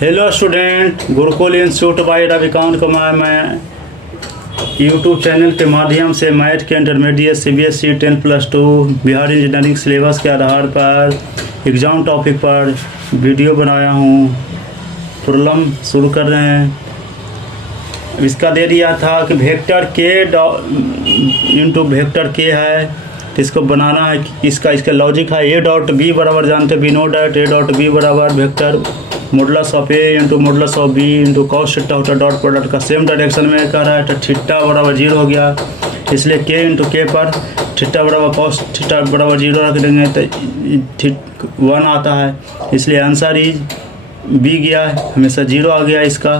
Hello student, Gurukul institute by Ravikant Kumar. मैं YouTube channel के माध्यम से मैथ के intermediate CBSE 10+2 Bihar engineering syllabus के आधार पर एग्ज़ाम टॉपिक पर वीडियो बनाया हूँ। प्रॉब्लम शुरू कर रहे हैं। इसका दे दिया था कि वेक्टर के इंटू वेक्टर के है, तो इसको बनाना है। इसका लॉजिक है ए डॉट बी बराबर जानते बी नो डॉट ए डॉट बी बराबर vector modulus of A into modulus of B into cos theta होता डॉट प्रोडक्ट का सेम डायरेक्शन में कर रहा है, तो थीटा बराबर 0 हो गया। इसलिए के इंटू के पर थीटा बराबर कॉस थीटा बराबर 0 रख देंगे तो 1 आता है। इसलिए आंसर इज बी गया, हमेशा 0 आ गया। इसका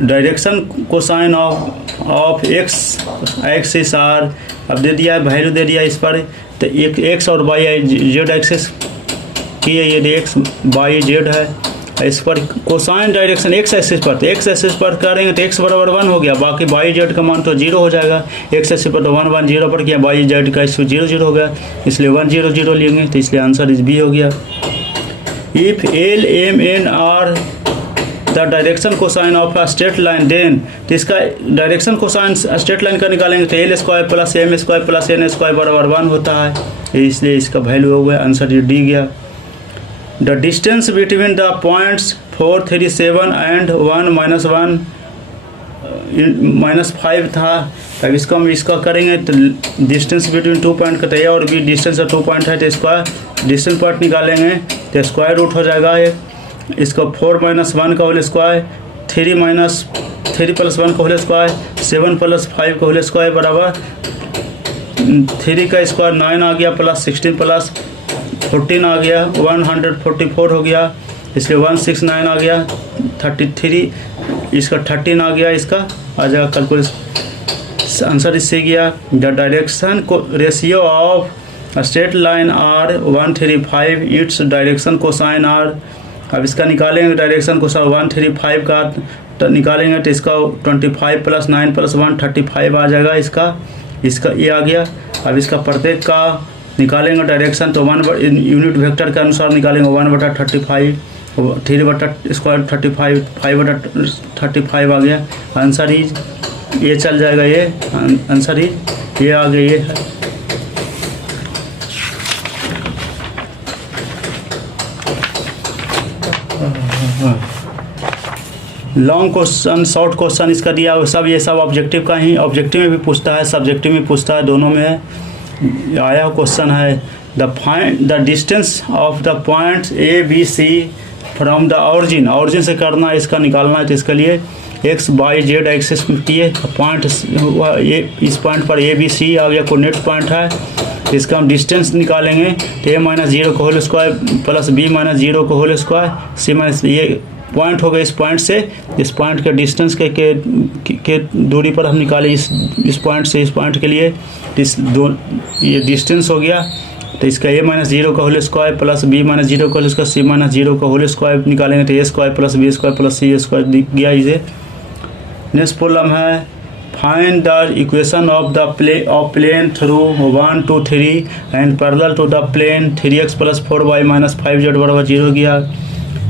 डायरेक्शन कोसाइन ऑफ एक्स इस आर अब दे दिया है, वैल्यू दे दिया इस पर। तो एक एक्स और वाई जेड एक्सिस की है, ये एक्स वाई जेड है। इस पर कोसाइन डायरेक्शन एक्स एक्सिस पर, तो एक्स एक्सिस पर करेंगे तो एक्स बराबर 1 हो गया, बाकी वाई जेड का मान तो 0 हो जाएगा। एक्स एक्सिस पर तो 1 1 0 पर किया, वाई जेड का इसको 0 0 हो गया, इसलिए 1 0 0 लेंगे, तो इसलिए आंसर इस बी हो गया। If L M N are the direction cosine of a straight line then, तो इसका डायरेक्शन कोसाइन स्ट्रेट लाइन का निकालेंगे तो L square plus M square plus N square बराबर 1 होता है, इसलिए इसका वैल्यू हो गया, आंसर ये डी गया। The distance between the points 4 3 7 and 1 -5 था। तब इसका करेंगे तो डिस्टेंस बिटवीन 2 पॉइंट का, तो ए और बी डिस्टेंस 2 पॉइंट है, तो इसका डिस्टेंस पार्ट निकालेंगे तो स्क्वायर रूट हो जाएगा। इसको 4 - 1 का होल स्क्वायर, 3 + 1 का होल स्क्वायर, 7 + 5 का होल स्क्वायर बराबर 3 का स्क्वायर 9 आ गया, प्लस 16 प्लस 14 आ गया, 144 हो गया, इसलिए 169 आ गया, 33 इसका 13 आ गया, इसका आ जाएगा कैलकुलेशन, आंसर इससे गया। द डायरेक्शन को ratio of straight line are 135 its direction cosine are. अब इसका निकालेंगे डायरेक्शन कोसाइन 135 का तो निकालेंगे तो इसका 25 + 9 + 1 35 आ जाएगा, इसका ये आ गया। अब इसका प्रत्येक का निकालेंगे डायरेक्शन तो 1 यूनिट वेक्टर के अनुसार निकालेंगे 1/35 3/² 35 5/35 आ गया, आंसर इज ये चल जाएगा, ये आंसर इज ये आ गया, ये है। लॉन्ग क्वेश्चन शॉर्ट क्वेश्चन इसका दिया हुआ सब, ये सब ऑब्जेक्टिव का ही, ऑब्जेक्टिव में भी पूछता है सब्जेक्टिव में पूछता है, दोनों में है आया क्वेश्चन है। The distance of the points A B C from the origin से करना है, इसका निकालना है, तो इसके लिए एक्स वाई जेड एक्सिस किए पॉइंट इस पॉइंट पर ए बी सी आ गया, कोऑर्डिनेट पॉइंट है, इसका हम डिस्टेंस निकालेंगे तो a - 0 का होल स्क्वायर प्लस b - 0 का होल स्क्वायर c - ये पॉइंट हो गया, इस पॉइंट से इस पॉइंट के डिस्टेंस के दूरी पर हम निकाले इस पॉइंट से इस पॉइंट के लिए ये डिस्टेंस हो गया, तो इसका a - 0 का होल स्क्वायर प्लस b - 0 का होल स्क्वायर c - 0 का होल स्क्वायर निकालेंगे तो a square plus b square plus c square दिख गया इसे। नेक्स्ट प्रॉब्लम है find the equation of the plane through 1 2 3 and parallel to the plane 3x + 4y - 5z बराबर 0 गया।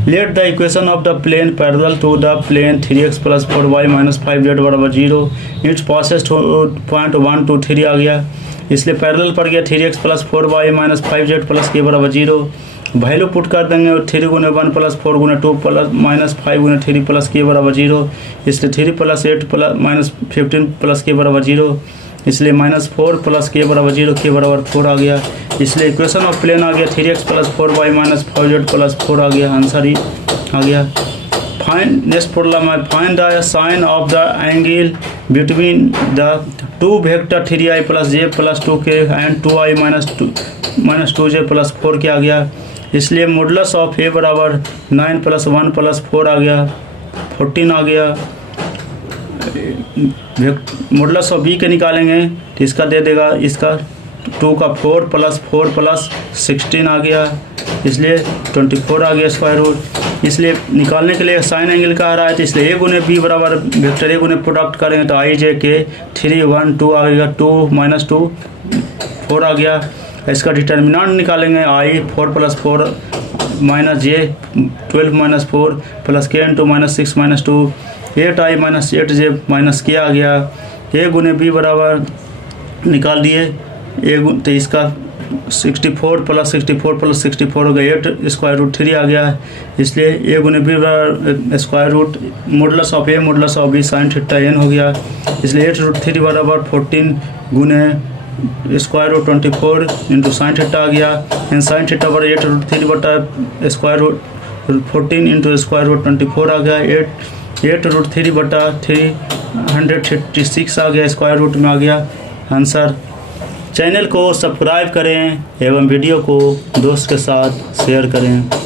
Let the equation of the plane parallel to the plane 3x + 4y - 5z बराबर 0 its passes to point 1 2 3 आ गया, इसलिए parallel पर गया 3x + 4y - 5z plus के बराबर 0। वैल्यू पुट कर देंगे 3 × 1 + 4 × 2 - 5 × 3 प्लस के बराबर 0, इसलिए 3 + 8 - 15 प्लस के बराबर 0, इसलिए -4 प्लस के बराबर 0 के बराबर 4 आ गया, इसलिए इक्वेशन ऑफ प्लेन आ गया 3x + 4y - 5z प्लस 4 आ गया, आंसर ही आ गया। फाइंड नेक्स्ट प्रॉब्लम है find the sine of the angle between the two vector 3i + j + 2k and 2i - 2j + 4 के आ गया, इसलिए मॉडुलस ऑफ a बराबर 9 + 1 + 4 आ गया, 14 आ गया। मॉडुलस ऑफ b के निकालेंगे तो इसका दे देगा, इसका 2 का 4 + 4 + 16 आ गया, इसलिए 24 आ गया स्क्वायर रूट। इसलिए निकालने के लिए साइन एंगल का आ रहा है, तो इसलिए a × b बराबर वेक्टर a × प्रोडक्ट करेंगे तो i j k 3 1 2 आ गया, 2 - 2 4 आ गया। इसका डिटर्मिनेंट निकालेंगे i 4 + 4 minus J 12 minus 4 plus K into minus 6 minus 2 8i minus 8j minus किया गया। ए गुने बी बराबर निकाल दिए तो इसका 64 प्लस 64 प्लस 64 हो गया 8 स्क्वायर रूट 3 आ गया है। इसलिए ए गुने बी बराबर square root modulus of A modulus of B sine theta n हो गया। इसलिए 8 रूट 3 बराबर 14 गुने square root 24 into sine theta आ गया। एंड साइन थीटा बराबर 8 रूट 3 बटा square root 14 into square root 24 आ गया। 8 रूट 3 बटा 336 आ गया, स्क्वायर रूट में आ गया आंसर। चैनल को सब्सक्राइब करें एवं वीडियो को दोस्त के साथ शेयर करें।